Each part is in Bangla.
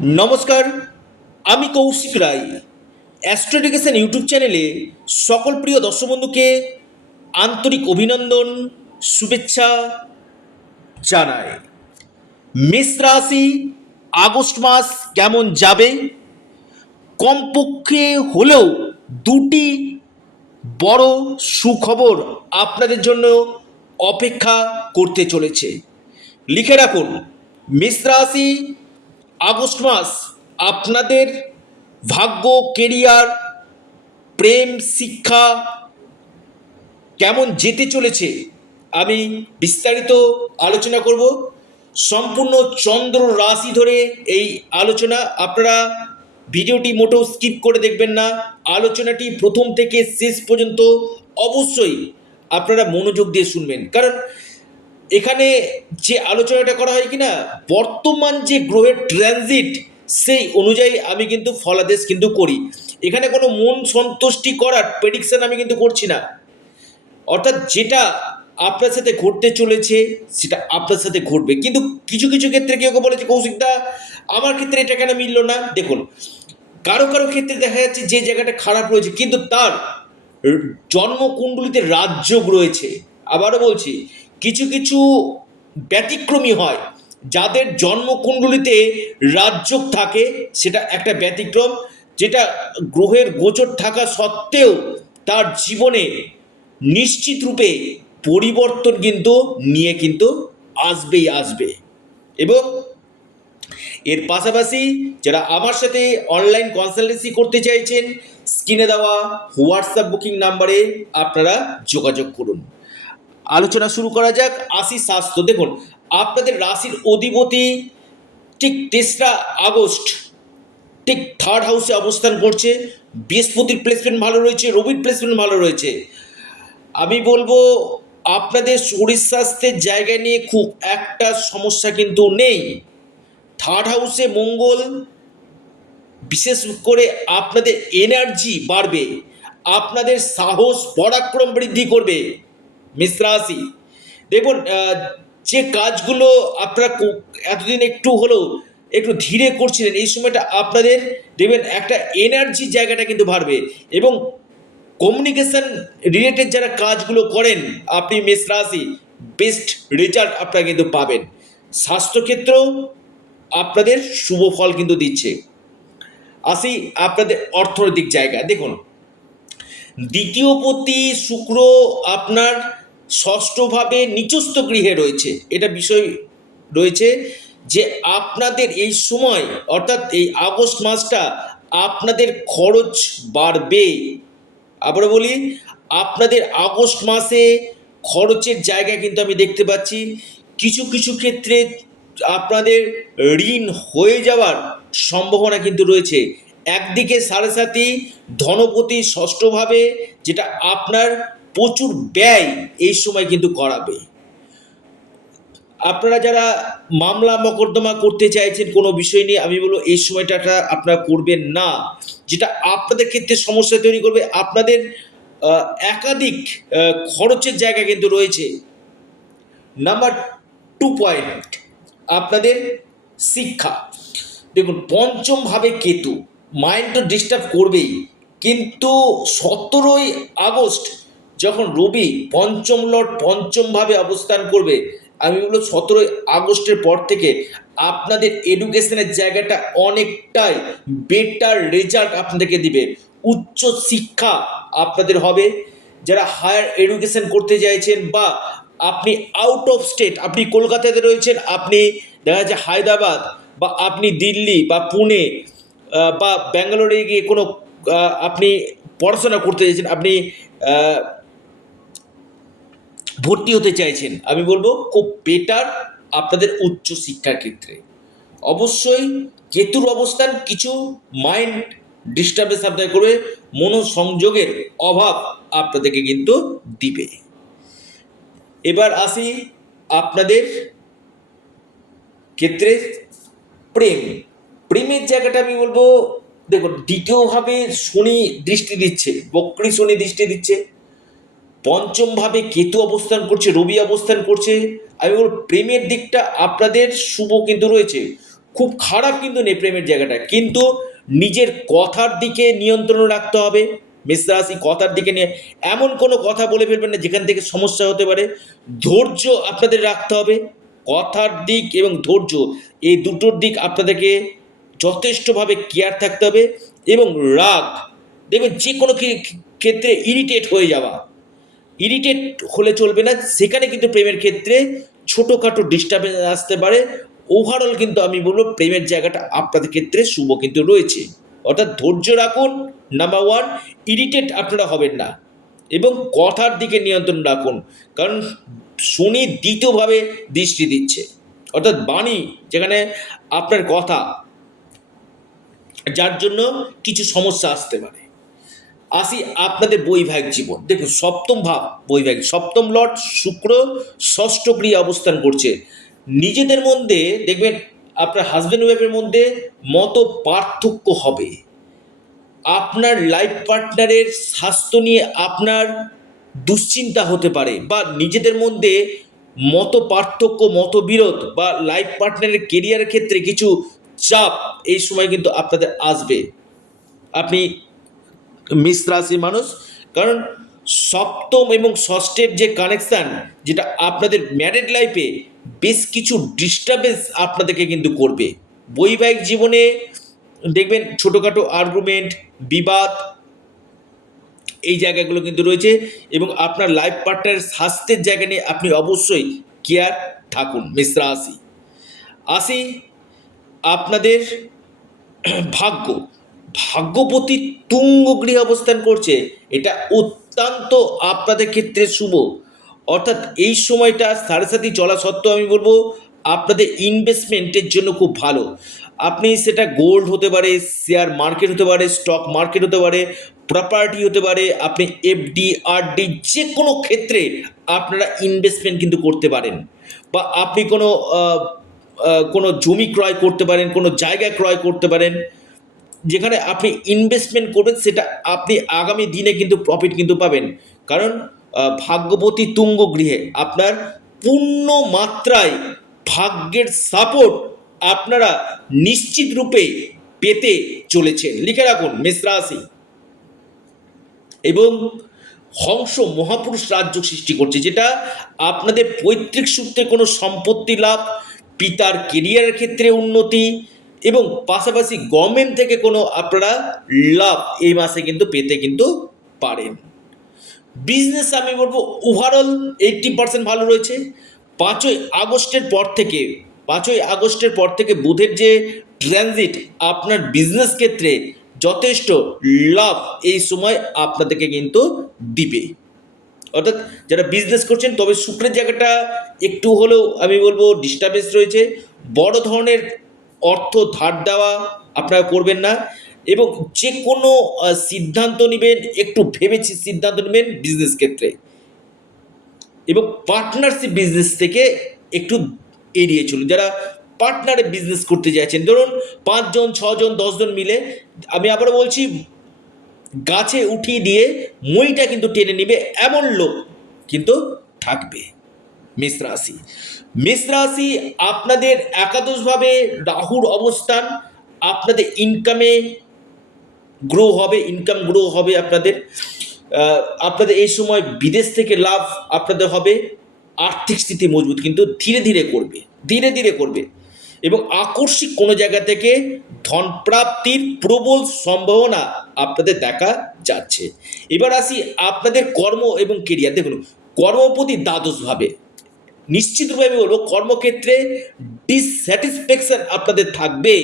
নমস্কার, আমি কৌশিক রায়। অ্যাস্ট্রো এডুকেশন ইউটিউব চ্যানেলে সকল প্রিয় দর্শক বন্ধুকে আন্তরিক অভিনন্দন, শুভেচ্ছা জানাই। মেষ রাশি আগস্ট মাস কেমন যাবে? কমপক্ষে হলেও দুটি বড় সুখবর আপনাদের জন্য অপেক্ষা করতে চলেছে। লিখে রাখুন, মেষ রাশি আগস্ট মাস আপনাদের ভাগ্য, কেরিয়ার, প্রেম, শিক্ষা কেমন যেতে চলেছে আমি বিস্তারিত আলোচনা করব। সম্পূর্ণ চন্দ্র রাশি ধরে এই আলোচনা, আপনারা ভিডিওটি মোটেও স্কিপ করে দেখবেন না। আলোচনাটি প্রথম থেকে শেষ পর্যন্ত অবশ্যই আপনারা মনোযোগ দিয়ে শুনবেন, কারণ এখানে যে আলোচনাটা করা হয় কিনা বর্তমান যে গ্রহের ট্রানজিট সেই অনুযায়ী আমি কিন্তু ফলাদেশ কিন্তু করি। এখানে কোনো মন সন্তুষ্টি করার প্রেডিকশন আমি কিন্তু করছি না। অর্থাৎ যেটা আপনার সাথে ঘটতে চলেছে সেটা আপনার সাথে ঘটবে, কিন্তু কিছু কিছু ক্ষেত্রে কেউ কেউ বলেছে কৌশিকদা আমার ক্ষেত্রে এটা কেন মিলল না। দেখুন, কারো কারো ক্ষেত্রে দেখা যাচ্ছে যে জায়গাটা খারাপ রয়েছে কিন্তু তার জন্মকুণ্ডলিতে রাজযোগ রয়েছে। আবারও বলছি, কিছু কিছু ব্যতিক্রমী হয়, যাদের জন্মকুণ্ডলিতে রাজযোগ থাকে সেটা একটা ব্যতিক্রম, যেটা গ্রহের গোচর থাকা সত্ত্বেও তার জীবনে নিশ্চিত রূপে পরিবর্তন কিন্তু নিয়ে কিন্তু আসবেই আসবে। এবং এর পাশাপাশি যারা আমার সাথে অনলাইন কনসালটেন্সি করতে চাইছেন, স্ক্রিনে দেওয়া হোয়াটসঅ্যাপ বুকিং নাম্বারে আপনারা যোগাযোগ করুন। আলোচনা শুরু করা যাক। রাশি স্বাস্থ্য, দেখুন আপনাদের রাশির অধিপতি ঠিক 3রা আগস্ট ঠিক থার্ড হাউসে অবস্থান করছে। বৃহস্পতির প্লেসমেন্ট ভালো রয়েছে, রবির প্লেসমেন্ট ভালো রয়েছে। আমি বলবো আপনাদের শরীর স্বাস্থ্যের জায়গা নিয়ে খুব একটা সমস্যা কিন্তু নেই। থার্ড হাউসে মঙ্গল বিশেষ করে আপনাদের এনার্জি বাড়বে, আপনাদের সাহস পরাক্রম বৃদ্ধি করবে। মেষ রাশি, দেখুন যে কাজগুলো আপনারা এতদিন একটু হলেও একটু ধীরে করছিলেন, এই সময়টা আপনাদের দেখবেন একটা এনার্জি জায়গাটা কিন্তু বাড়বে। এবং কমিউনিকেশন রিলেটেড যারা কাজগুলো করেন আপনি মেষ রাশি, বেস্ট রেজাল্ট আপনারা কিন্তু পাবেন। স্বাস্থ্যক্ষেত্রেও আপনাদের শুভ ফল কিন্তু দিচ্ছে। আসি আপনাদের অর্থনৈতিক জায়গা, দেখুন দ্বিতীয় পতি শুক্র আপনার ষষ্ঠভাবে নিচস্থ গৃহে রয়েছে। এটা বিষয় রয়েছে যে আপনাদের এই সময় অর্থাৎ এই আগস্ট মাসটা আপনাদের খরচ বাড়বে। আবারও বলি, আপনাদের আগস্ট মাসে খরচের জায়গা কিন্তু আমি দেখতে পাচ্ছি। কিছু কিছু ক্ষেত্রে আপনাদের ঋণ হয়ে যাওয়ার সম্ভাবনা কিন্তু রয়েছে। একদিকে সাড়ে সাথী ধনপতি ষষ্ঠভাবে, যেটা আপনার প্রচুর ব্যয় এই সময় কিন্তু করাবে। আপনারা যারা মামলা মকদ্দমা করতে চাইছেন কোনো বিষয় নিয়ে, আমি বলবো এই সময়টা আপনারা করবেন না, যেটা আপনাদের ক্ষেত্রে সমস্যা তৈরি করবে। আপনাদের একাধিক খরচের জায়গা কিন্তু রয়েছে। নাম্বার 2 পয়েন্ট, আপনাদের শিক্ষা। দেখুন পঞ্চম ভাবে কেতু, মাইন্ড তো ডিস্টার্ব করবেই, কিন্তু 17ই আগস্ট যখন রবি পঞ্চম লর্ড পঞ্চমভাবে অবস্থান করবে, আমি বলবো 17ই আগস্টের পর থেকে আপনাদের এডুকেশনের জায়গাটা অনেকটাই বেটার রেজাল্ট আপনাদেরকে দিবে। উচ্চ শিক্ষা আপনাদের হবে। যারা হায়ার এডুকেশন করতে চাইছেন বা আপনি আউট অফ স্টেট, আপনি কলকাতাতে রয়েছেন, আপনি দেখা যাচ্ছে হায়দ্রাবাদ বা আপনি দিল্লি বা পুনে বা ব্যাঙ্গালোরে গিয়ে কোনো আপনি পড়াশোনা করতে চাইছেন, আপনি ভর্তি হতে চাইছেন, আমি বলবো খুব বেটার আপনাদের উচ্চ শিক্ষার ক্ষেত্রে। অবশ্যই কেতুর অবস্থান কিছু মাইন্ড ডিস্টার্বেন্স আপনাদের করবে, মনোসংযোগের অভাব আপনাদেরকে কিন্তু দিবে। এবার আসি আপনাদের ক্ষেত্রে প্রেমের জায়গাটা আমি বলবো, দেখুন দ্বিতীয়ভাবে শনি দৃষ্টি দিচ্ছে, বক্রী শনি দৃষ্টি দিচ্ছে, পঞ্চমভাবে কেতু অবস্থান করছে, রবি অবস্থান করছে। আমি বলবো প্রেমের দিকটা আপনাদের শুভ কিন্তু রয়েছে। খুব খারাপ কিন্তু নেই প্রেমের জায়গাটা, কিন্তু নিজের কথার দিকে নিয়ন্ত্রণ রাখতে হবে। মেষ রাশি কথার দিকে নিয়ে এমন কোনো কথা বলে ফেলবেন না যেখান থেকে সমস্যা হতে পারে। ধৈর্য আপনাদের রাখতে হবে, কথার দিক এবং ধৈর্য এই দুটোর দিক আপনাদেরকে যথেষ্টভাবে কেয়ার থাকতে হবে। এবং রাগ, দেখবেন যে কোনো ক্ষেত্রে ইরিটেট হয়ে যাওয়া, ইরিটেট হলে চলবে না, সেখানে কিন্তু প্রেমের ক্ষেত্রে ছোটোখাটো ডিস্টার্বেন্স আসতে পারে। ওভারঅল কিন্তু আমি বলবো প্রেমের জায়গাটা আপনাদের ক্ষেত্রে শুভ কিন্তু রয়েছে। অর্থাৎ ধৈর্য রাখুন, নাম্বার ওয়ান, ইরিটেট আপনারা হবেন না, এবং কথার দিকে নিয়ন্ত্রণ রাখুন, কারণ শনি দ্বিতীয়ভাবে দৃষ্টি দিচ্ছে, অর্থাৎ বাণী যেখানে আপনার কথা, যার জন্য কিছু সমস্যা আসতে পারে। আসি আপনাদের বৈবাহিক জীবন, দেখুন সপ্তম ভাব বৈবাহিক, সপ্তম লর্ড শুক্র ষষ্ঠ গৃহে অবস্থান করছে। নিজেদের মধ্যে দেখবেন আপনার হাজব্যান্ড ওয়াইফের মধ্যে মত পার্থক্য হবে। আপনার লাইফ পার্টনারের স্বাস্থ্য নিয়ে আপনার দুশ্চিন্তা হতে পারে, বা নিজেদের মধ্যে মত পার্থক্য, মতবিরোধ, বা লাইফ পার্টনারের কেরিয়ারের ক্ষেত্রে কিছু চাপ এই সময় কিন্তু আপনাদের আসবে, আপনি মেষ রাশির মানুষ। কারণ সপ্তম এবং ষষ্ঠের যে কানেকশান, যেটা আপনাদের ম্যারিড লাইফে বেশ কিছু ডিস্টারবেন্স আপনাদেরকে কিন্তু করবে। বৈবাহিক জীবনে দেখবেন ছোটোখাটো আর্গুমেন্ট, বিবাদ, এই জায়গাগুলো কিন্তু রয়েছে। এবং আপনার লাইফ পার্টনারের স্বাস্থ্যের জায়গা নিয়ে আপনি অবশ্যই কেয়ার থাকুন মেষ রাশি। আসি আপনাদের ভাগ্য, ভাগ্যপতি তুঙ্গ গৃহে অবস্থান করছে, এটা অত্যন্ত আপনাদের ক্ষেত্রে শুভ। অর্থাৎ এই সময়টা সাড়ে সাথী চলা সত্ত্বেও আমি বলবো আপনাদের ইনভেস্টমেন্টের জন্য খুব ভালো। আপনি সেটা গোল্ড হতে পারে, শেয়ার মার্কেট হতে পারে, স্টক মার্কেট হতে পারে, প্রপার্টি হতে পারে, আপনি এফডি আরডি যে কোনো ক্ষেত্রে আপনারা ইনভেস্টমেন্ট কিন্তু করতে পারেন। বা আপনি কোনো জমি ক্রয় করতে পারেন, কোনো জায়গা ক্রয় করতে পারেন, যেখানে আপনি ইনভেস্টমেন্ট করবেন সেটা আপনি আগামী দিনে কিন্তু প্রফিট কিন্তু পাবেন। কারণ ভাগ্যবতী তুঙ্গ গৃহে আপনার পূর্ণ মাত্রায় ভাগ্যের সাপোর্ট আপনারা নিশ্চিত রূপে পেতে চলেছেন, লিখে রাখুন মেষ রাশি। এবং হংস মহাপুরুষ রাজ্য সৃষ্টি করছে, যেটা আপনাদের পৈতৃক সূত্রে কোনো সম্পত্তি লাভ, পিতার কেরিয়ারের ক্ষেত্রে উন্নতি, এবং পাশাপাশি গভর্নমেন্ট থেকে কোনো আপনারা লাভ এই মাসে কিন্তু পেতে কিন্তু পারেন। বিজনেস আমি বলবো ওভারঅল 80% ভালো রয়েছে। 5ই আগস্টের পর থেকে বুধের যে ট্রানজিট আপনার বিজনেস ক্ষেত্রে যথেষ্ট লাভ এই সময় আপনাদেরকে কিন্তু দিবে। অর্থাৎ যারা বিজনেস করছেন, তবে শুক্রের জায়গাটা একটু হলেও আমি বলবো ডিস্টার্বেন্স রয়েছে। বড় ধরনের অর্থ ধার দেওয়া আপনারা করবেন না, এবং যে কোনো সিদ্ধান্ত নেবেন একটু ভেবেছি সিদ্ধান্ত নেবেন বিজনেস ক্ষেত্রে। এবং পার্টনারশিপ বিজনেস থেকে একটু এড়িয়ে চলুন। যারা পার্টনারে বিজনেস করতে চাইছেন, ধরুন 5 জন 6 জন 10 জন মিলে, আমি আবারও বলছি গাছে উঠিয়ে দিয়ে মইটা কিন্তু টেনে নিবে এমন লোক কিন্তু থাকবে। মেষ রাশি, মেষ রাশি আপনাদের একাদশভাবে রাহুর অবস্থান, আপনাদের ইনকামে গ্রো হবে, ইনকাম গ্রো হবে আপনাদের। আপনাদের এই সময় বিদেশ থেকে লাভ আপনাদের হবে। আর্থিক স্থিতি মজবুত কিন্তু ধীরে ধীরে করবে, ধীরে ধীরে করবে। এবং আকস্মিক কোনো জায়গা থেকে ধন প্রাপ্তির প্রবল সম্ভাবনা আপনাদের দেখা যাচ্ছে। এবার আসি আপনাদের কর্ম এবং কেরিয়ার। দেখুন কর্মপতি দ্বাদশভাবে, নিশ্চিতভাবে আমি বলবো কর্মক্ষেত্রে ডিসস্যাটিসফ্যাকশন আপনাদের থাকবে।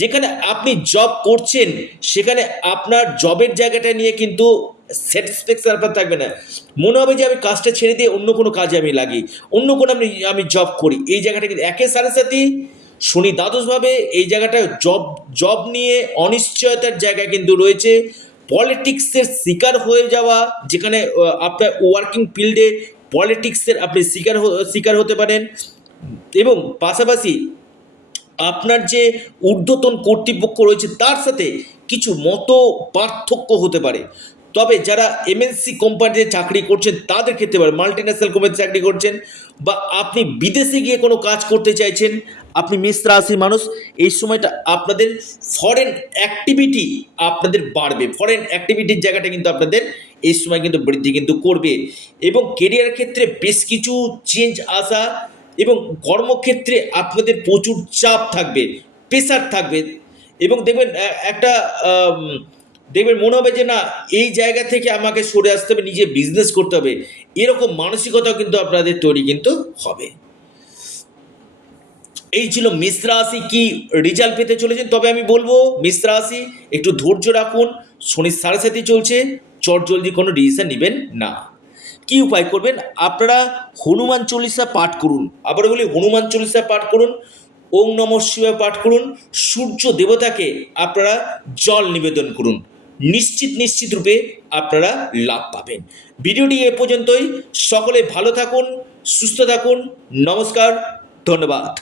যেখানে আপনি জব করছেন সেখানে আপনার জবের জায়গাটা নিয়ে কিন্তু স্যাটিসফ্যাকশন আপনার থাকবে না। মনে হবে যে আমি কাজটা ছেড়ে দিয়ে অন্য কোনো কাজে আমি লাগি, অন্য কোনো আমি জব করি। এই জায়গাটা কিন্তু একের সাথে সাথে শনি দ্বাদশভাবে, এই জায়গাটা জব নিয়ে অনিশ্চয়তার জায়গা কিন্তু রয়েছে। পলিটিক্সের শিকার হয়ে যাওয়া, যেখানে আপনার ওয়ার্কিং ফিল্ডে পলিটিক্সের আপনি শিকার হতে পারেন। এবং পাশাপাশি আপনার যে ঊর্ধ্বতন কর্তৃপক্ষ রয়েছে তার সাথে কিছু মত পার্থক্য হতে পারে। তবে যারা এমএনসি কোম্পানিতে চাকরি করছেন তাদের ক্ষেত্রে পারে, মাল্টি ন্যাশনাল কোম্পানিতে চাকরি করছেন, বা আপনি বিদেশে গিয়ে কোনো কাজ করতে চাইছেন, আপনি মেষ রাশির মানুষ, এই সময়টা আপনাদের ফরেন অ্যাক্টিভিটি আপনাদের বাড়বে, ফরেন অ্যাক্টিভিটির জায়গাটা কিন্তু আপনাদের এই সময় কিন্তু বৃদ্ধি কিন্তু করবে, এবং কেরিয়ার ক্ষেত্রে বেশ কিছু চেঞ্জ আসা, এবং কর্মক্ষেত্রে আপনাদের প্রচুর চাপ থাকবে, প্রেশার থাকবে, এবং দেখবেন একটা আম, দেখবেন মনে হবে যে না, এই জায়গা থেকে আমাকে সরে আসতে হবে, নিজে বিজনেস করতে হবে, এরকম মানসিকতাও কিন্তু আপনাদের তৈরি কিন্তু হবে। এই ছিল মেষ রাশি কি রেজাল্ট পেতে চলেছেন। তবে আমি বলবো মেষ রাশি একটু ধৈর্য রাখুন, শনির সাড়ে সাথে চলছে, চটজলদি কোনো ডিসিশন নেবেন না। কি উপায় করবেন, আপনারা হনুমান চল্লিশা পাঠ করুন, আবার বলি হনুমান চল্লিশা পাঠ করুন, ওং নমঃ শিবায় পাঠ করুন, সূর্য দেবতাকে আপনারা জল নিবেদন করুন, নিশ্চিত রূপে আপনারা লাভ পাবেন। ভিডিওটি এ পর্যন্তই, সকলে ভালো থাকুন, সুস্থ থাকুন, নমস্কার, ধন্যবাদ।